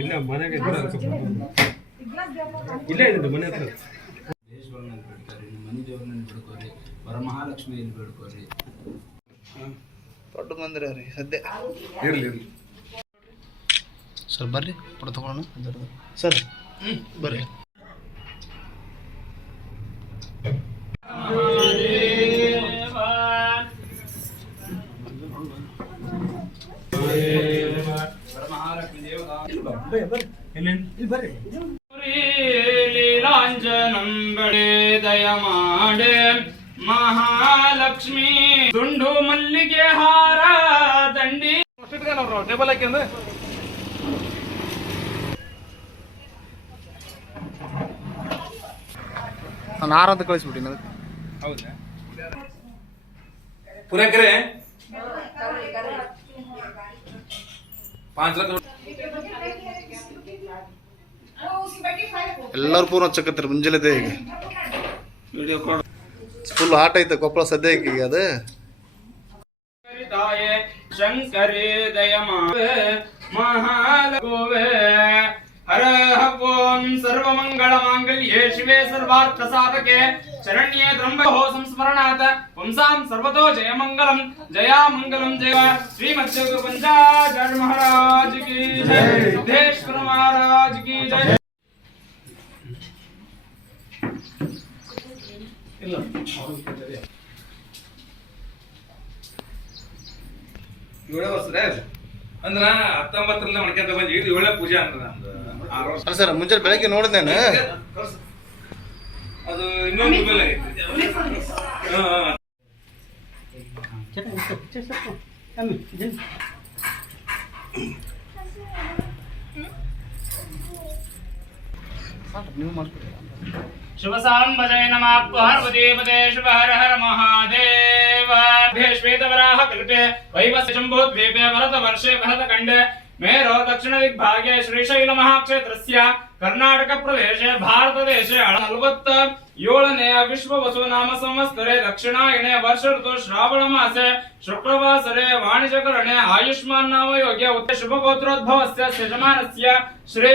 ಇಲ್ಲ ಮನೆಗೆ ಇಲ್ಲೇ ಇದೆ ಮನೆ ದೊಡ್ಡ ಮಂದಿರ ರೀ ಸದ್ಯ ಸರ್, ಬರ್ರಿ ಫೋಟೋ ತಗೊಳ್ಳೋಣ ಸರ್ ಬರ್ರಿ. ಲೀಲಾಂಜನಂ ಬಡೆ ದಯ ಮಾಡೆ. ಮಹಾಲಕ್ಷ್ಮಿ ದುಂಡು ಮಲ್ಲಿಗೆ ಹಾರ ದಂಡಿ. ಟೇಬಲ್ ಹಾಕಿ ಅಂದ್ರೆ ನಾನು ಆರು ಅಂತ ಕಳಿಸ್ಬಿಟ್ಟಿನಿ ಅದಕ್ಕೆ. ಹೌದಾ? ಪುರಕರೆ. ಪಾಂಚ್ ಲಕ್ಷ ಎಲ್ಲರೂ ಪೂರ್ಣ ಹಚ್ಚಕತ್ತಾರೆ ಮುಂಜಾನೆ ಈಗ ವಿಡಿಯೋ ಕಾಲ್ ಫುಲ್ ಹಾಟ್ ಐತೆ ಕೊಪ್ಪಳ ಸದ್ಯ ಈಗ ಅದು. ತಾಯೇ ಶಂಕರೇ ದಯ ಮಹಾಲಗೋವೆ. ಹರ ಓಂ ಸರ್ವಮಂಗಳ ಮಾಂಗಲ್ಯೇ ಶಿವೇ ಸರ್ವಾರ್ಥ ಸಾಧಕೆ ಶರಣ್ಯೇ ತ್ರಂಬೋ ಸಂಸ್ಮರಣಾತ ಪುಂಸಾಂ ಸರ್ವತೋ ಜಯ ಮಂಗಲಂ. ಜಯ ಮಂಗಲಂ ಜಯ. ಶ್ರೀಮದ್ ಪಂಚಾಚಾರ್ಯ ಮಹಾರಾಜ ಕಿ ಜಯ ಸಿದ್ದೇಶ್ವರ ಮಹಾರಾಜ್ ಕಿ ಜಯ ಏಳೇ ವರ್ಷ ಅಂದ್ರ ಹತ್ತೊಂಬತ್ತರಲ್ಲಿ ಮಡ್ಕೊಂತ ಬಂದ್ವಿ. ಇದು ಒಳ್ಳೆ ಪೂಜೆ ಅಂದ್ರೆ ಸರ್ ಮುಂಜಾನೆ ಬೆಳಗ್ಗೆ ನೋಡಿದೆ ನಾನು. ಅದು ಇನ್ನೊಂದು ಮೊಬೈಲ್ ಐತಿ ಹಾ, ಹಾ. ನೀವು ಮಾಡ್ಕೊಡಿ शुभ सांबजय नमः पार्वती पदे शुभ हर हर महादेव श्वेत वराह कल्पे वैवस्य जम्बूद्वीपे भरत वर्षे भरत खण्डे मेरो दक्षिण दिग्भागे श्रीशैल महाक्षेत्रस्य ಕರ್ನಾಟಕ ಪ್ರದೇಶ ಭಾರತ ದೇಶ ನಲವತ್ತ ಏಳನೇ ವಿಶ್ವ ವಸು ನಾಮ ಸಂವತ್ಸರೆ ದಕ್ಷಿಣಾಯನೆ ವರ್ಷ ಋತು ಶ್ರಾವಣ ಮಾಸೆ ಶುಕ್ರವಾಸರೆ ವಾಣಿಜ್ಯಕರಣೆ ಆಯುಷ್ಮಾನ್ ನಾಮ ಯೋಗ್ಯ ಉತ್ತ ಶುಭ ಗೋತ್ರೋದ್ಭವಸ್ಯ ಯಜಮಾನಸ್ಯ ಶ್ರೀ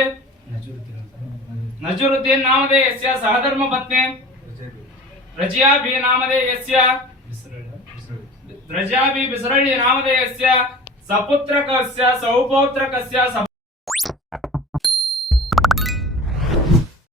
ನಜರುದ್ದೀನ್ ನಾಮಧೇಯಸ್ಯ ಸಹಧರ್ಮ ಪತ್ನಿ ರಜಿಯಾಬಿ ನಾಮಧೇಯಸ್ಯ ರಜಿಯಾಬಿ ಬಿಸರಳ್ಳಿ ನಾಮಧೇಯಸ್ಯ ಸಪುತ್ರಕಸ್ಯ ಸೌಪೌತ್ರಕಸ್ಯ